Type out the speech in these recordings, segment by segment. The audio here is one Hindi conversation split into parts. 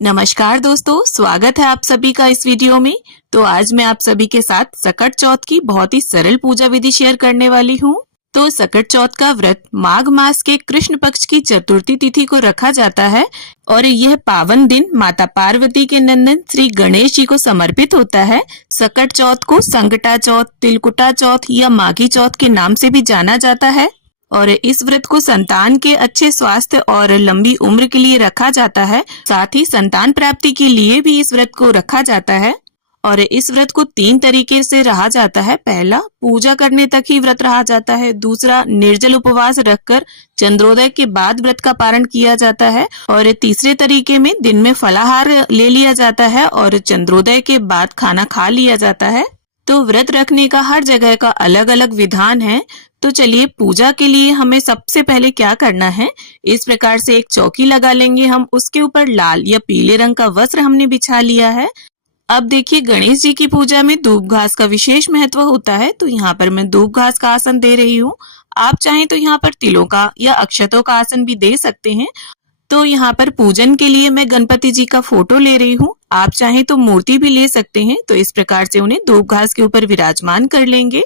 नमस्कार दोस्तों, स्वागत है आप सभी का इस वीडियो में। तो आज मैं आप सभी के साथ सकट चौथ की बहुत ही सरल पूजा विधि शेयर करने वाली हूँ। तो सकट चौथ का व्रत माघ मास के कृष्ण पक्ष की चतुर्थी तिथि को रखा जाता है और यह पावन दिन माता पार्वती के नंदन श्री गणेश जी को समर्पित होता है। सकट चौथ को संकटा चौथ, तिलकुटा चौथ या माघी चौथ के नाम से भी जाना जाता है और इस व्रत को संतान के अच्छे स्वास्थ्य और लंबी उम्र के लिए रखा जाता है। साथ ही संतान प्राप्ति के लिए भी इस व्रत को रखा जाता है और इस व्रत को 3 तरीके से रहा जाता है। पहला, पूजा करने तक ही व्रत रहा जाता है। दूसरा, निर्जल उपवास रखकर चंद्रोदय के बाद व्रत का पारण किया जाता है और तीसरे तरीके में दिन में फलाहार ले लिया जाता है और चंद्रोदय के बाद खाना खा लिया जाता है। तो व्रत रखने का हर जगह का अलग अलग विधान है। तो चलिए, पूजा के लिए हमें सबसे पहले क्या करना है, इस प्रकार से एक चौकी लगा लेंगे हम। उसके ऊपर लाल या पीले रंग का वस्त्र हमने बिछा लिया है। अब देखिए, गणेश जी की पूजा में दूब घास का विशेष महत्व होता है, तो यहाँ पर मैं दूब घास का आसन दे रही हूँ। आप चाहें तो यहाँ पर तिलों का या अक्षतों का आसन भी दे सकते हैं। तो यहाँ पर पूजन के लिए मैं गणपति जी का फोटो ले रही हूँ। आप चाहें तो मूर्ति भी ले सकते हैं। तो इस प्रकार से उन्हें दूब घास के ऊपर विराजमान कर लेंगे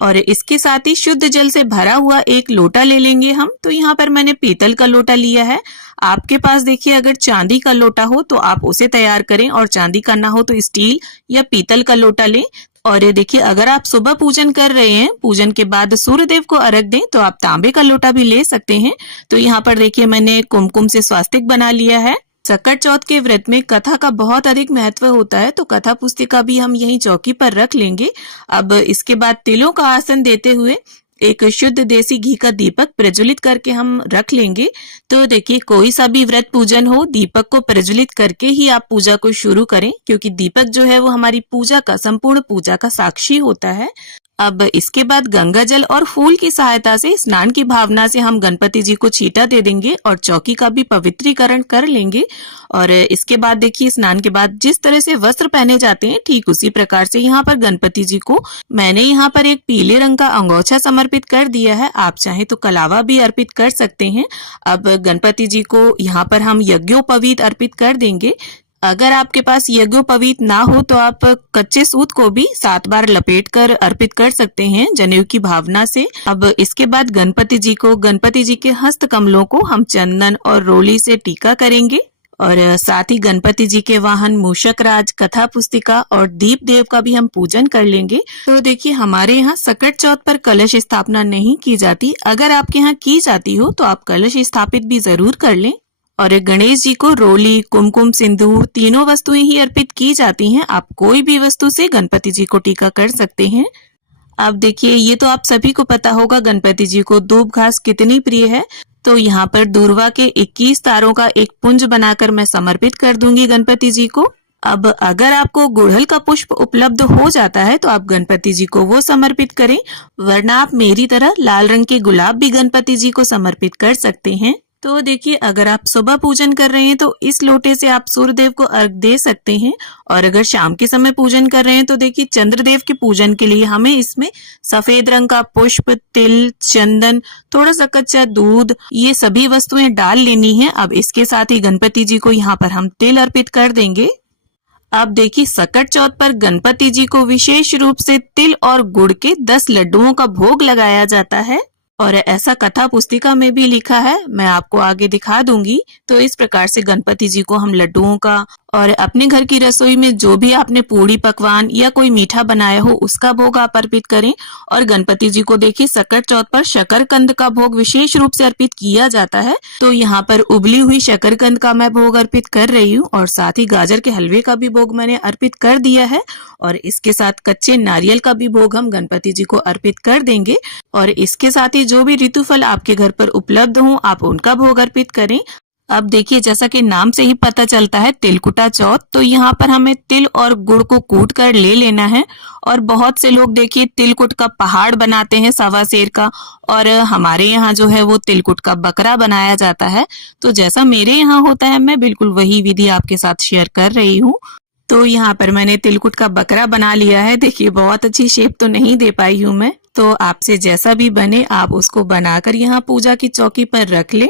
और इसके साथ ही शुद्ध जल से भरा हुआ एक लोटा ले लेंगे हम। तो यहाँ पर मैंने पीतल का लोटा लिया है। आपके पास देखिए, अगर चांदी का लोटा हो तो आप उसे तैयार करें और चांदी का ना हो तो स्टील या पीतल का लोटा लें। और ये देखिए, अगर आप सुबह पूजन कर रहे हैं, पूजन के बाद सूर्य देव को अर्घ दें, तो आप तांबे का लोटा भी ले सकते हैं। तो यहाँ पर देखिए, मैंने कुमकुम से स्वास्तिक बना लिया है। सकट चौथ के व्रत में कथा का बहुत अधिक महत्व होता है, तो कथा पुस्तिका भी हम यही चौकी पर रख लेंगे। अब इसके बाद तिलों का आसन देते हुए एक शुद्ध देसी घी का दीपक प्रज्वलित करके हम रख लेंगे। तो देखिए, कोई सा भी व्रत पूजन हो, दीपक को प्रज्वलित करके ही आप पूजा को शुरू करें, क्योंकि दीपक जो है वो हमारी पूजा का, संपूर्ण पूजा का साक्षी होता है। अब इसके बाद गंगा जल और फूल की सहायता से स्नान की भावना से हम गणपति जी को छींटा दे देंगे और चौकी का भी पवित्रीकरण कर लेंगे। और इसके बाद देखिए, स्नान के बाद जिस तरह से वस्त्र पहने जाते हैं, ठीक उसी प्रकार से यहाँ पर गणपति जी को मैंने यहाँ पर एक पीले रंग का अंगोछा समर्पित कर दिया है। आप चाहे तो कलावा भी अर्पित कर सकते हैं। अब गणपति जी को यहाँ पर हम यज्ञोपवीत अर्पित कर देंगे। अगर आपके पास यज्ञोपवीत ना हो तो आप कच्चे सूत को भी 7 बार लपेट कर अर्पित कर सकते हैं जनेऊ की भावना से। अब इसके बाद गणपति जी के हस्त कमलों को हम चंदन और रोली से टीका करेंगे और साथ ही गणपति जी के वाहन मूषक राज, कथा पुस्तिका और दीप देव का भी हम पूजन कर लेंगे। तो देखिए, हमारे यहाँ सकट चौथ पर कलश स्थापना नहीं की जाती। अगर आपके यहाँ की जाती हो तो आप कलश स्थापित भी जरूर कर लें। और गणेश जी को रोली, कुमकुम, सिंदूर तीनों वस्तुएं ही अर्पित की जाती हैं। आप कोई भी वस्तु से गणपति जी को टीका कर सकते हैं। अब देखिए, ये तो आप सभी को पता होगा गणपति जी को दूब घास कितनी प्रिय है। तो यहाँ पर दूर्वा के 21 तारों का एक पुंज बनाकर मैं समर्पित कर दूंगी गणपति जी को। अब अगर आपको गुड़हल का पुष्प उपलब्ध हो जाता है तो आप गणपति जी को वो समर्पित करें, वरना आप मेरी तरह लाल रंग के गुलाब भी गणपति जी को समर्पित कर सकते हैं। तो देखिए, अगर आप सुबह पूजन कर रहे हैं तो इस लोटे से आप सूर्यदेव को अर्घ दे सकते हैं और अगर शाम के समय पूजन कर रहे हैं तो देखिए, चंद्रदेव के पूजन के लिए हमें इसमें सफेद रंग का पुष्प, तिल, चंदन, थोड़ा सा कच्चा दूध, ये सभी वस्तुएं डाल लेनी है। अब इसके साथ ही गणपति जी को यहाँ पर हम तिल अर्पित कर देंगे। अब देखिए, सकट चौथ पर गणपति जी को विशेष रूप से तिल और गुड़ के 10 लड्डुओं का भोग लगाया जाता है और ऐसा कथा पुस्तिका में भी लिखा है, मैं आपको आगे दिखा दूंगी। तो इस प्रकार से गणपति जी को हम लड्डुओं का और अपने घर की रसोई में जो भी आपने पूड़ी पकवान या कोई मीठा बनाया हो उसका भोग आप अर्पित करें। और गणपति जी को देखिए, सकट चौथ पर शकरकंद का भोग विशेष रूप से अर्पित किया जाता है। तो यहाँ पर उबली हुई शकरकंद का मैं भोग अर्पित कर रही हूँ और साथ ही गाजर के हलवे का भी भोग मैंने अर्पित कर दिया है और इसके साथ कच्चे नारियल का भी भोग हम गणपति जी को अर्पित कर देंगे। और इसके साथ ही जो भी ऋतुफल आपके घर पर उपलब्ध हो, आप उनका भोग अर्पित करें। अब देखिए, जैसा कि नाम से ही पता चलता है, तिलकुटा चौथ, तो यहाँ पर हमें तिल और गुड़ को कूट कर ले लेना है। और बहुत से लोग देखिए तिलकुट का पहाड़ बनाते हैं 1.25 सेर का, और हमारे यहाँ जो है वो तिलकुट का बकरा बनाया जाता है। तो जैसा मेरे यहाँ होता है, मैं बिल्कुल वही विधि आपके साथ शेयर कर रही हूँ। तो यहाँ पर मैंने तिलकुट का बकरा बना लिया है। देखिए, बहुत अच्छी शेप तो नहीं दे पाई हूँ मैं, तो आपसे जैसा भी बने आप उसको बनाकर यहाँ पूजा की चौकी पर रख लें।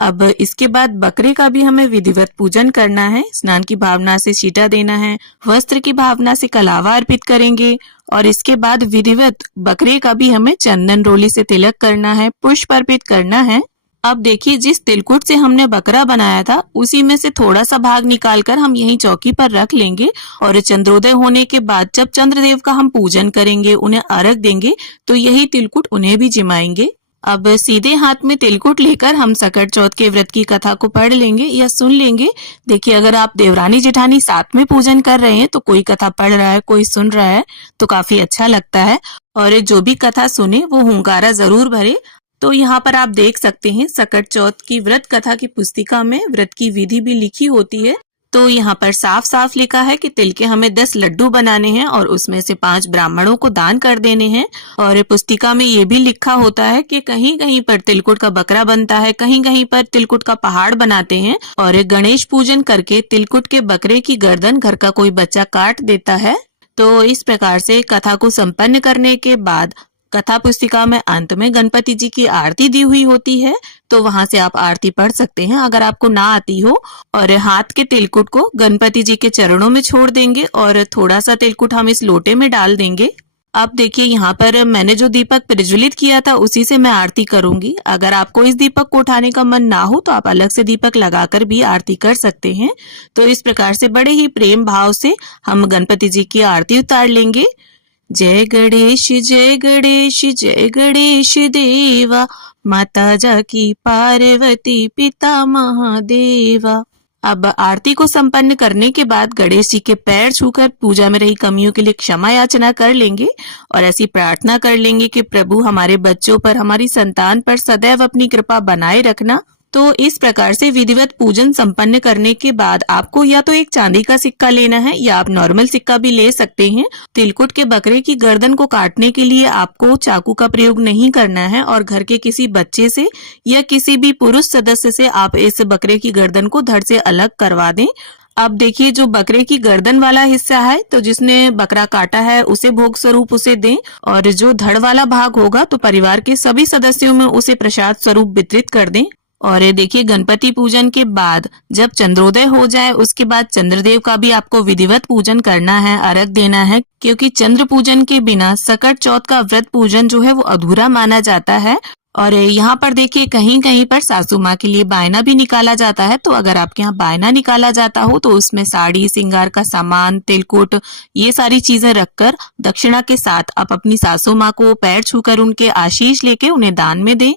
अब इसके बाद बकरे का भी हमें विधिवत पूजन करना है। स्नान की भावना से छींटा देना है, वस्त्र की भावना से कलावा अर्पित करेंगे और इसके बाद विधिवत बकरे का भी हमें चंदन रोली से तिलक करना है, पुष्प अर्पित करना है। अब देखिए, जिस तिलकुट से हमने बकरा बनाया था उसी में से थोड़ा सा भाग निकालकर हम यहीं चौकी पर रख लेंगे और चंद्रोदय होने के बाद जब चंद्रदेव का हम पूजन करेंगे, उन्हें अर्घ देंगे, तो यही तिलकुट उन्हें भी जिमाएंगे। अब सीधे हाथ में तिलकुट लेकर हम सकट चौथ के व्रत की कथा को पढ़ लेंगे या सुन लेंगे। देखिए, अगर आप देवरानी जेठानी साथ में पूजन कर रहे हैं तो कोई कथा पढ़ रहा है, कोई सुन रहा है, तो काफी अच्छा लगता है। और जो भी कथा सुने वो हुंकारा जरूर भरे। तो यहाँ पर आप देख सकते हैं सकट चौथ की व्रत कथा की पुस्तिका में व्रत की विधि भी लिखी होती है। तो यहाँ पर साफ साफ लिखा है कि तिल के हमें 10 लड्डू बनाने हैं और उसमें से 5 ब्राह्मणों को दान कर देने हैं। और पुस्तिका में ये भी लिखा होता है कि कहीं कहीं पर तिलकुट का बकरा बनता है, कहीं कहीं पर तिलकुट का पहाड़ बनाते हैं और गणेश पूजन करके तिलकुट के बकरे की गर्दन घर का कोई बच्चा काट देता है। तो इस प्रकार से कथा को संपन्न करने के बाद कथा पुस्तिका में अंत में गणपति जी की आरती दी हुई होती है, तो वहां से आप आरती पढ़ सकते हैं अगर आपको ना आती हो। और हाथ के तिलकुट को गणपति जी के चरणों में छोड़ देंगे और थोड़ा सा तिलकुट हम इस लोटे में डाल देंगे। अब देखिए, यहाँ पर मैंने जो दीपक प्रज्वलित किया था उसी से मैं आरती करूंगी। अगर आपको इस दीपक को उठाने का मन ना हो तो आप अलग से दीपक लगाकर भी आरती कर सकते हैं। तो इस प्रकार से बड़े ही प्रेम भाव से हम गणपति जी की आरती उतार लेंगे। जय गणेश जय गणेश जय गणेश देवा, माता जाकी पार्वती पिता महादेवा। अब आरती को संपन्न करने के बाद गणेश जी के पैर छूकर पूजा में रही कमियों के लिए क्षमा याचना कर लेंगे और ऐसी प्रार्थना कर लेंगे कि प्रभु हमारे बच्चों पर, हमारी संतान पर सदैव अपनी कृपा बनाए रखना। तो इस प्रकार से विधिवत पूजन संपन्न करने के बाद आपको या तो एक चांदी का सिक्का लेना है या आप नॉर्मल सिक्का भी ले सकते हैं। तिलकुट के बकरे की गर्दन को काटने के लिए आपको चाकू का प्रयोग नहीं करना है और घर के किसी बच्चे से या किसी भी पुरुष सदस्य से आप इस बकरे की गर्दन को धड़ से अलग करवा दें। अब देखिए, जो बकरे की गर्दन वाला हिस्सा है तो जिसने बकरा काटा है उसे भोग स्वरूप उसे दें और जो धड़ वाला भाग होगा तो परिवार के सभी सदस्यों में उसे प्रसाद स्वरूप वितरित कर दें। और देखिए, गणपति पूजन के बाद जब चंद्रोदय हो जाए उसके बाद चंद्रदेव का भी आपको विधिवत पूजन करना है, अर्घ देना है, क्योंकि चंद्र पूजन के बिना सकट चौथ का व्रत पूजन जो है वो अधूरा माना जाता है। और यहाँ पर देखिए, कहीं कहीं पर सासू माँ के लिए बायना भी निकाला जाता है। तो अगर आपके यहाँ बायना निकाला जाता हो तो उसमें साड़ी, श्रृंगार का सामान, तिलकुट, ये सारी चीजें रखकर दक्षिणा के साथ आप अपनी सासू माँ को पैर छूकर उनके आशीष लेके उन्हें दान में दें।